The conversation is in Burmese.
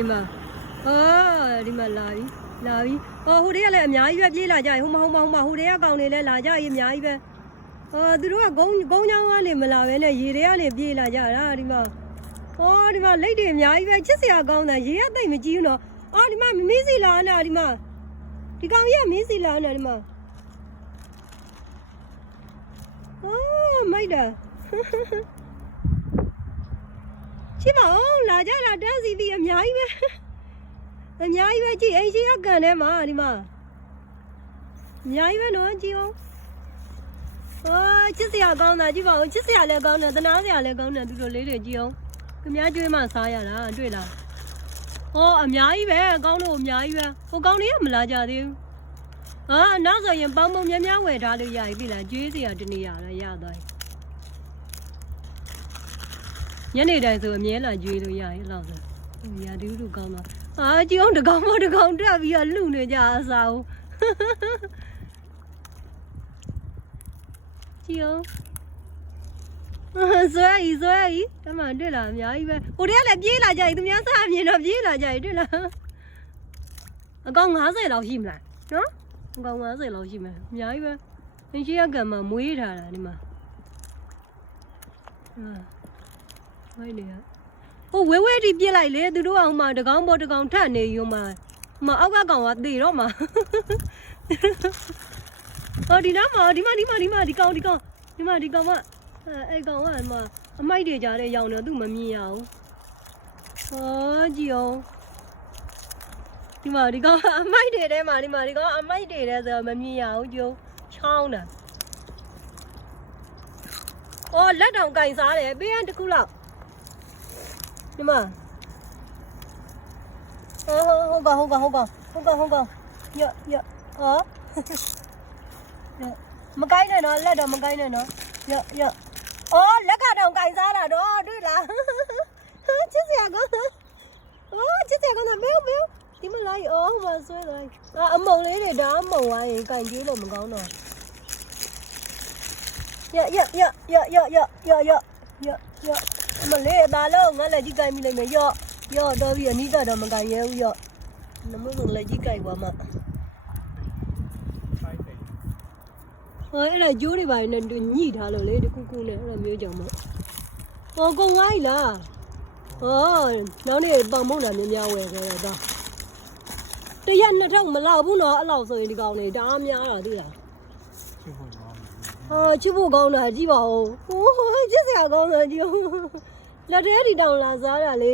ဒီမှာဒီမှာလာပြီဟိုတွေကလည်းအများကြီးပဲပြေးလာကြဟိုမှာဟိုတွေကကောင်တွေလည်းလာကြရေးအများကြီးပဲသူတို့ကဂုံချောင်းကနေမလာပဲနဲ့ရေတွေကနေပြေးလာကြတာဒီမှာဒီမှာလက်တွေအများကြီးပဲချစ်စရာကောင်းတာရေကတိတ်မကြည့်ဘူးနော်ဒီမှာမင်းစီလာနေတာဒီမှာဒီကောင်ကြီးကမင်းစီလာနေတာဒီမှာမိုက်တာချစ်ပါအောင်လာကြတာတန်းစီပြီးအများကြီးပဲကြည့်အိမ်ရှိကကန်ထဲမှာဒီမှာအများကြီးပဲနော်ကြည့်အောင်ချစ်စရာကောင်းတာကြည့်ပါဦးချစ်စရာလည်းကောင်းတယ်သနာစရာလည်းကောင်းတယ်သူတို့လေးတွေကြည့်အောင်ခင်ဗျားကျွေးမှစားရတာတွေ့လားအများကြီးပဲကောင်းလို့အများကြီးပဲဟိုကောင်းတွေကမလာကြသေးဘူးနောက်ဆိုရင်ပေါင်းများဝယ်ထားလို့ရပြီလားကျွေးစရာတနေရတာရသွားညနေတိုင်းဆိုအမြဲလာကျွေးလို့ရရင်လောက်ဆိုရာဒီလူကောင်းတော့ကြည့်အောင်တကောင်တက်ပြီးတော့လှနေကြအစားဦးကြည့်အောင်ဆွဲကြီးတမန်တွေ့လားအများကြီးပဲဟိုတည်းကလည်းပြေးလာကြပြီသူများစားမြင်တော့ပြေးလာကြပြီတွေ့လားအကောင်50လောက်ရှိမလားနော်အကောင်50လောက်ရှိမယ်အများကြီးပဲအင်းရှိရကံမှာမွေးထားတာဒီမှာဟိုနေရဟိုဝဲတီပြစ်လိုက်လေသူတို့အောင်မှတကောင်ပေါ်တကောင်ထက်နေရုံမှာအောက်ကကောင်ကသေတော့မှာဒီနားမှာဒီကောင်ကအဲ့ကောင်ကအမိုက်တွေကြားထဲရောင်နေသူမမြင်ရဘူးကြည့်အောင်ဒီကောင်အမိုက်တွေထဲမှာဒီကောင်အမိုက်တွေထဲဆိုမမြင်ရဘူးကြုံချောင်းတာလက်တောင်ကင်စားတယ်ပေးရတစ်ခုလောက်ဒီမှာဟုတ်ကောင်ရမကိုင်းနဲ့နော်လက်တော့မကိုင်းနဲ့နော်ရလက်ကတော့ကင်စားတာတော့တွေ့လားချစ်စရာကောင်းတာမေးဒီမလိုက်မဆွဲလိုက်အမုံလေးတွေဒါအမုံဝိုင်းရင်ကင်ပြေးလို့မကောင်းတော့ရမလေးဒါလုံးငါလက်ကြီးကင်မိလိုက်မယ်တော့ပြီးအနိကတော့မကင်ရဲဘူးနမလို့လက်ကြီးကင်ပါမှအဲ့ဒါကျိုးတွေပါနဲ့ညှိထားလို့လေတခုနဲ့အဲ့လိုမျိုးကြောင့်မကုန်ဝိုင်းလားနောက်နေ့ပေါင်မုံတာများဝယ်ခဲ့တော့တရက်နှစ်ထုပ်မလောက်ဘူးနော်အဲ့လောက်ဆိုရင်ဒီကောင်တွေတအားများတာသိလားချစ်ဖို့ကောင်းတာကြည့်ပါဦးချစ်စရာကောင်းတာကြည့်လက်ထဲဒီတောင်လာစားတာလေ